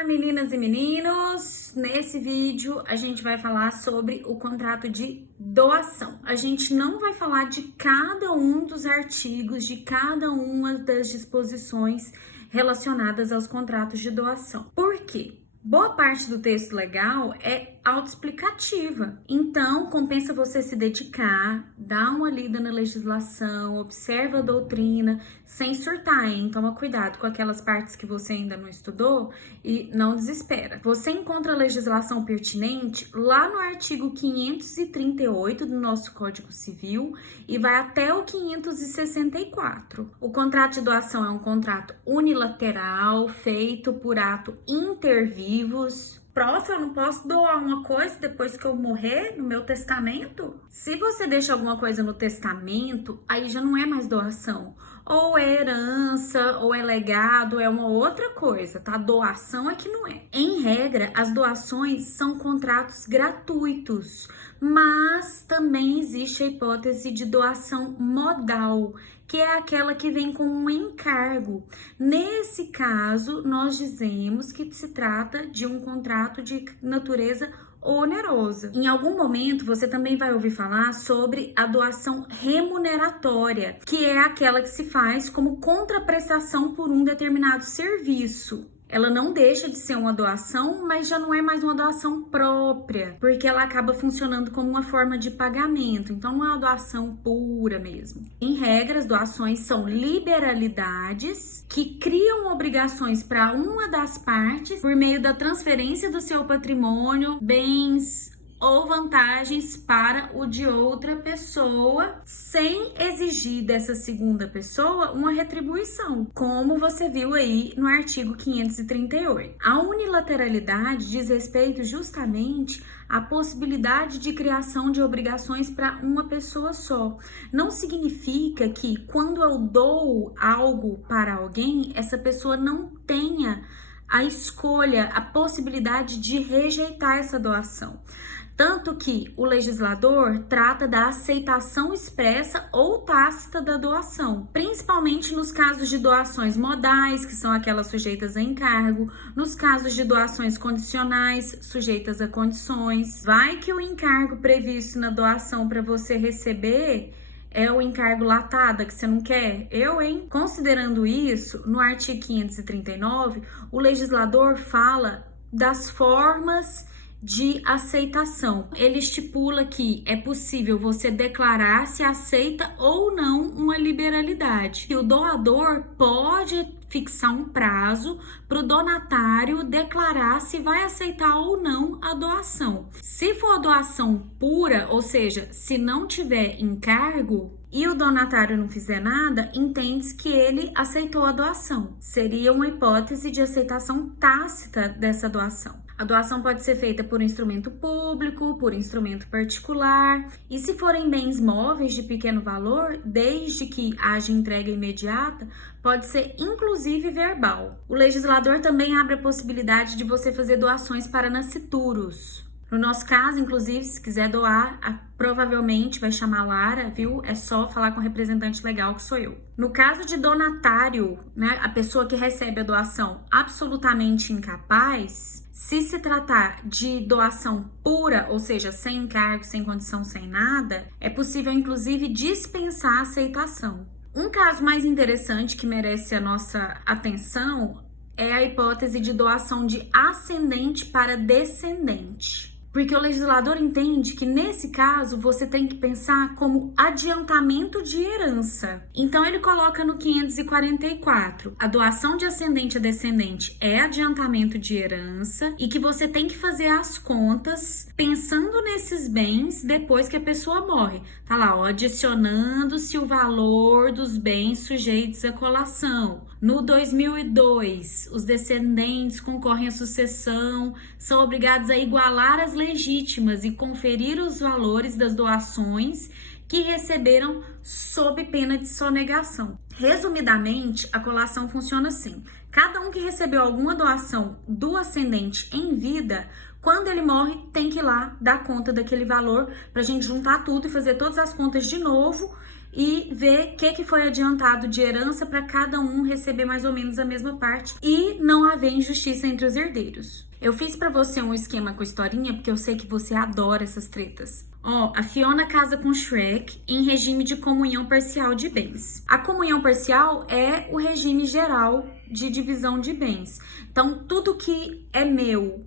Olá, meninas e meninos! Nesse vídeo a gente vai falar sobre o contrato de doação. A gente não vai falar de cada um dos artigos, de cada uma das disposições relacionadas aos contratos de doação. Por quê? Boa parte do texto legal é autoexplicativa, então compensa você se dedicar, dar uma lida na legislação, observa a doutrina, sem surtar, hein? Toma cuidado com aquelas partes que você ainda não estudou e não desespera. Você encontra a legislação pertinente lá no artigo 538 do nosso Código Civil e vai até o 564. O contrato de doação é um contrato unilateral, feito por ato intervivos. Prof, eu não posso doar uma coisa depois que eu morrer no meu testamento? Se você deixa alguma coisa no testamento, aí já não é mais doação. Ou é herança, ou é legado, é uma outra coisa, tá? Doação é que não é. Em regra, as doações são contratos gratuitos, mas também existe a hipótese de doação modal, que é aquela que vem com um encargo. Nesse caso, nós dizemos que se trata de um contrato de natureza onerosa. Em algum momento, você também vai ouvir falar sobre a doação remuneratória, que é aquela que se faz como contraprestação por um determinado serviço. Ela não deixa de ser uma doação, mas já não é mais uma doação própria, porque ela acaba funcionando como uma forma de pagamento, então não é uma doação pura mesmo. Em regra, as doações são liberalidades que criam obrigações para uma das partes por meio da transferência do seu patrimônio, bens ou vantagens para o de outra pessoa, sem exigir dessa segunda pessoa uma retribuição, como você viu aí no artigo 538. A unilateralidade diz respeito justamente à possibilidade de criação de obrigações para uma pessoa só. Não significa que quando eu dou algo para alguém, essa pessoa não tenha a escolha, a possibilidade de rejeitar essa doação. Tanto que o legislador trata da aceitação expressa ou tácita da doação, principalmente nos casos de doações modais, que são aquelas sujeitas a encargo, nos casos de doações condicionais, sujeitas a condições. Vai que o encargo previsto na doação para você receber é o encargo latada que você não quer? Hein? Considerando isso, no artigo 539, o legislador fala das formas de aceitação. Ele estipula que é possível você declarar se aceita ou não uma liberalidade. E o doador pode fixar um prazo para o donatário declarar se vai aceitar ou não a doação. Se for doação pura, ou seja, se não tiver encargo, e o donatário não fizer nada, entende-se que ele aceitou a doação. Seria uma hipótese de aceitação tácita dessa doação. A doação pode ser feita por instrumento público, por instrumento particular, e se forem bens móveis de pequeno valor, desde que haja entrega imediata, pode ser inclusive verbal. O legislador também abre a possibilidade de você fazer doações para nascituros. No nosso caso, inclusive, se quiser doar, provavelmente vai chamar Lara, viu? É só falar com o representante legal, que sou eu. No caso de donatário, né, a pessoa que recebe a doação absolutamente incapaz, se se tratar de doação pura, ou seja, sem encargo, sem condição, sem nada, é possível, inclusive, dispensar a aceitação. Um caso mais interessante que merece a nossa atenção é a hipótese de doação de ascendente para descendente. Porque o legislador entende que, nesse caso, você tem que pensar como adiantamento de herança. Então, ele coloca no 544, a doação de ascendente a descendente é adiantamento de herança e que você tem que fazer as contas pensando nesses bens depois que a pessoa morre. Tá lá, ó, adicionando-se o valor dos bens sujeitos à colação. No 2002, os descendentes concorrem à sucessão, são obrigados a igualar as legítimas e conferir os valores das doações que receberam sob pena de sonegação. Resumidamente, a colação funciona assim: cada um que recebeu alguma doação do ascendente em vida, quando ele morre, tem que ir lá dar conta daquele valor para a gente juntar tudo e fazer todas as contas de novo e ver o que foi adiantado de herança para cada um receber mais ou menos a mesma parte e não haver injustiça entre os herdeiros. Eu fiz para você um esquema com historinha porque eu sei que você adora essas tretas. Ó, a Fiona casa com Shrek em regime de comunhão parcial de bens. A comunhão parcial é o regime geral de divisão de bens. Então, tudo que é meu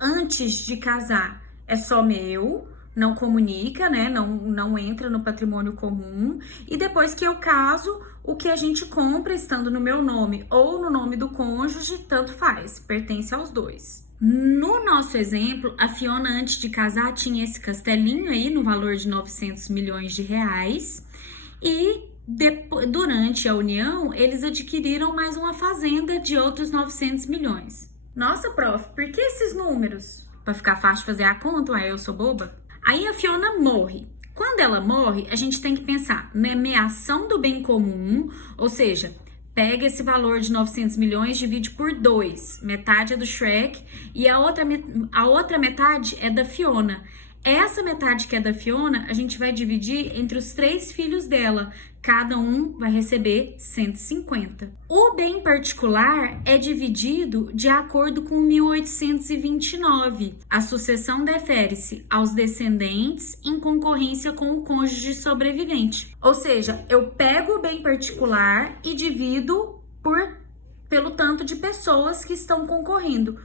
antes de casar é só meu, não comunica, né? Não entra no patrimônio comum. E depois que eu caso, o que a gente compra estando no meu nome ou no nome do cônjuge, tanto faz, pertence aos dois. No nosso exemplo, a Fiona, antes de casar, tinha esse castelinho aí no valor de 900 milhões de reais. E durante a união, eles adquiriram mais uma fazenda de outros 900 milhões. Nossa, prof, por que esses números? Para ficar fácil de fazer a conta, ué, eu sou boba? Aí a Fiona morre. Quando ela morre, a gente tem que pensar na meação do bem comum, ou seja, pega esse valor de 900 milhões, divide por 2. Metade é do Shrek e a outra metade é da Fiona. Essa metade que é da Fiona, a gente vai dividir entre os 3 filhos dela. Cada um vai receber 150. O bem particular é dividido de acordo com 1829. A sucessão defere-se aos descendentes em concorrência com o cônjuge sobrevivente. Ou seja, eu pego o bem particular e divido pelo tanto de pessoas que estão concorrendo.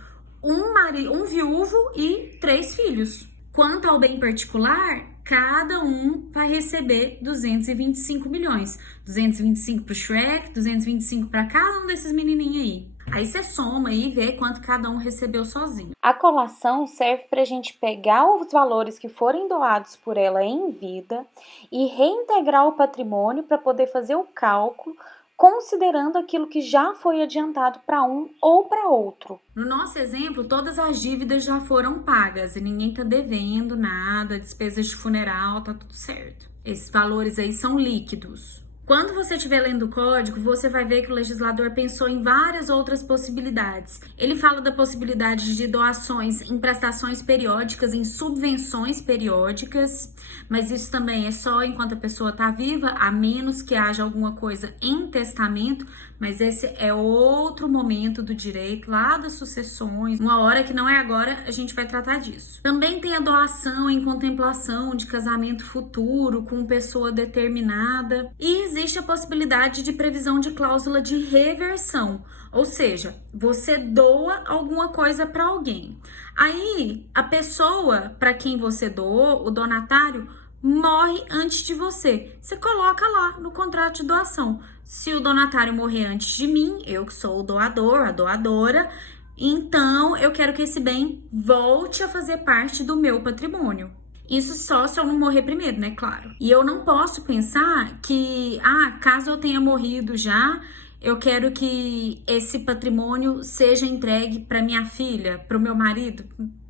Um viúvo e 3 filhos. Quanto ao bem particular, cada um vai receber 225 milhões. 225 para o Shrek, 225 para cada um desses menininhos aí. Aí você soma e vê quanto cada um recebeu sozinho. A colação serve para a gente pegar os valores que forem doados por ela em vida e reintegrar o patrimônio para poder fazer o cálculo, considerando aquilo que já foi adiantado para um ou para outro. No nosso exemplo, todas as dívidas já foram pagas e ninguém tá devendo nada, despesas de funeral, tá tudo certo. Esses valores aí são líquidos. Quando você estiver lendo o código, você vai ver que o legislador pensou em várias outras possibilidades. Ele fala da possibilidade de doações em prestações periódicas, em subvenções periódicas, mas isso também é só enquanto a pessoa está viva, a menos que haja alguma coisa em testamento, mas esse é outro momento do direito, lá das sucessões. Uma hora que não é agora, a gente vai tratar disso. Também tem a doação em contemplação de casamento futuro com pessoa determinada. E existe a possibilidade de previsão de cláusula de reversão. Ou seja, você doa alguma coisa para alguém. Aí, a pessoa para quem você doou, o donatário, morre antes de você. Você coloca lá no contrato de doação. Se o donatário morrer antes de mim, eu que sou o doador, a doadora, então eu quero que esse bem volte a fazer parte do meu patrimônio. Isso só se eu não morrer primeiro, né? Claro. E eu não posso pensar que, caso eu tenha morrido já, eu quero que esse patrimônio seja entregue para minha filha, para o meu marido.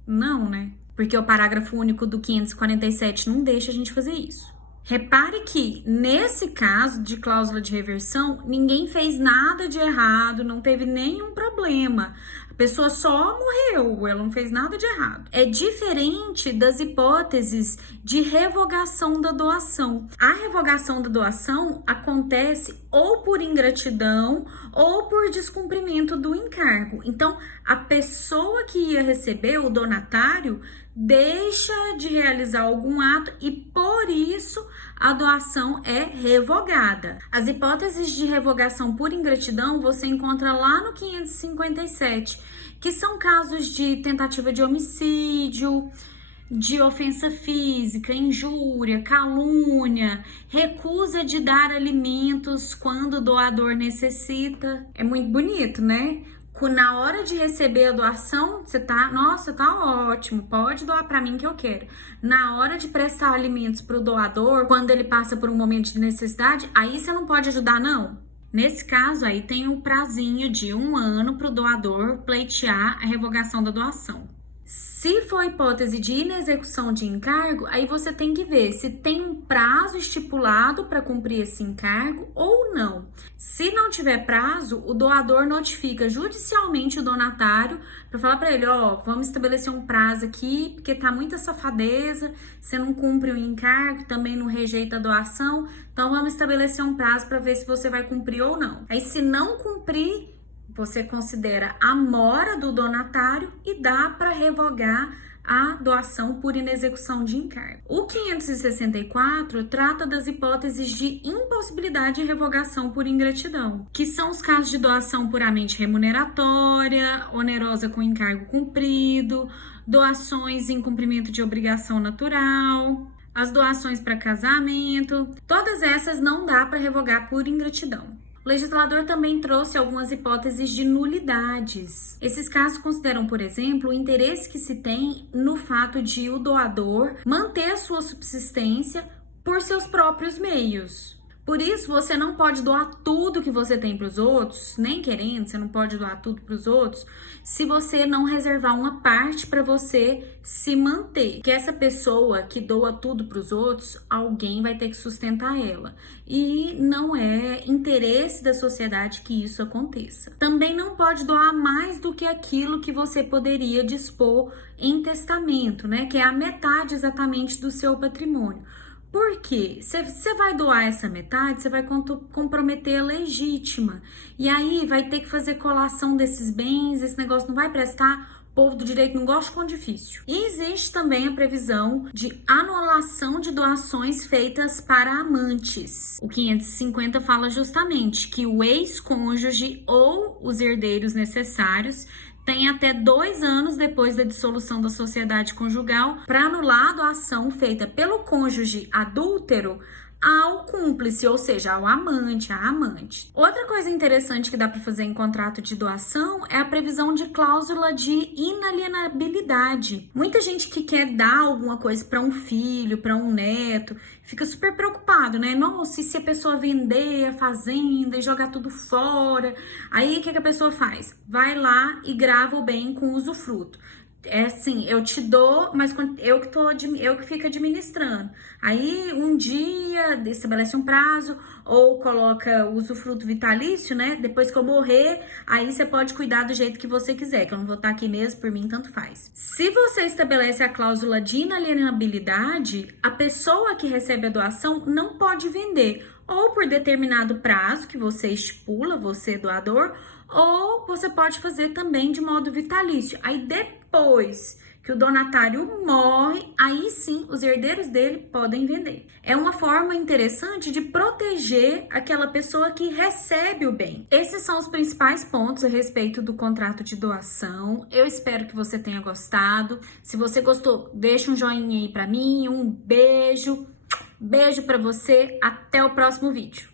Não, né? Porque o parágrafo único do 547 não deixa a gente fazer isso. Repare que, nesse caso de cláusula de reversão, ninguém fez nada de errado, não teve nenhum problema. A pessoa só morreu, ela não fez nada de errado. É diferente das hipóteses de revogação da doação. A revogação da doação acontece ou por ingratidão ou por descumprimento do encargo. Então, a pessoa que ia receber, o donatário, deixa de realizar algum ato e por isso a doação é revogada. As hipóteses de revogação por ingratidão você encontra lá no 557, que são casos de tentativa de homicídio, de ofensa física, injúria, calúnia, recusa de dar alimentos quando o doador necessita. É muito bonito, né? Na hora de receber a doação, você tá, nossa, tá ótimo, pode doar para mim que eu quero. Na hora de prestar alimentos pro doador, quando ele passa por um momento de necessidade, aí você não pode ajudar, não. Nesse caso, aí tem um prazinho de 1 ano pro doador pleitear a revogação da doação. Se for hipótese de inexecução de encargo, aí você tem que ver se tem um prazo estipulado para cumprir esse encargo ou não. Se não tiver prazo, o doador notifica judicialmente o donatário para falar para ele, ó, vamos estabelecer um prazo aqui, porque tá muita safadeza, você não cumpre o encargo, também não rejeita a doação, então vamos estabelecer um prazo para ver se você vai cumprir ou não. Aí se não cumprir, você considera a mora do donatário e dá para revogar a doação por inexecução de encargo. O 564 trata das hipóteses de impossibilidade de revogação por ingratidão, que são os casos de doação puramente remuneratória, onerosa com encargo cumprido, doações em cumprimento de obrigação natural, as doações para casamento. Todas essas não dá para revogar por ingratidão. O legislador também trouxe algumas hipóteses de nulidades. Esses casos consideram, por exemplo, o interesse que se tem no fato de o doador manter a sua subsistência por seus próprios meios. Por isso, você não pode doar tudo que você tem para os outros, nem querendo, você não pode doar tudo para os outros, se você não reservar uma parte para você se manter. Que essa pessoa que doa tudo para os outros, alguém vai ter que sustentar ela. E não é interesse da sociedade que isso aconteça. Também não pode doar mais do que aquilo que você poderia dispor em testamento, né? Que é a metade exatamente do seu patrimônio. Por quê? Você vai doar essa metade, você vai comprometer a legítima. E aí vai ter que fazer colação desses bens, esse negócio não vai prestar. O povo do direito não gosta com difícil. E existe também a previsão de anulação de doações feitas para amantes. O 550 fala justamente que o ex-cônjuge ou os herdeiros necessários tem até 2 anos depois da dissolução da sociedade conjugal para anular a doação feita pelo cônjuge adúltero ao cúmplice, ou seja, ao amante, à amante. Outra coisa interessante que dá para fazer em contrato de doação é a previsão de cláusula de inalienabilidade. Muita gente que quer dar alguma coisa para um filho, para um neto, fica super preocupado, né? Nossa, e se a pessoa vender a fazenda e jogar tudo fora? Aí o que a pessoa faz? Vai lá e grava o bem com usufruto. É assim, eu te dou, mas eu que fico administrando. Aí um dia estabelece um prazo ou coloca o usufruto vitalício, né? Depois que eu morrer, aí você pode cuidar do jeito que você quiser, que eu não vou estar aqui mesmo, por mim tanto faz. Se você estabelece a cláusula de inalienabilidade, a pessoa que recebe a doação não pode vender, ou por determinado prazo que você estipula, você doador, ou você pode fazer também de modo vitalício. Aí depois que o donatário morre, aí sim os herdeiros dele podem vender. É uma forma interessante de proteger aquela pessoa que recebe o bem. Esses são os principais pontos a respeito do contrato de doação. Eu espero que você tenha gostado. Se você gostou, deixa um joinha aí pra mim, um beijo. Beijo pra você, até o próximo vídeo.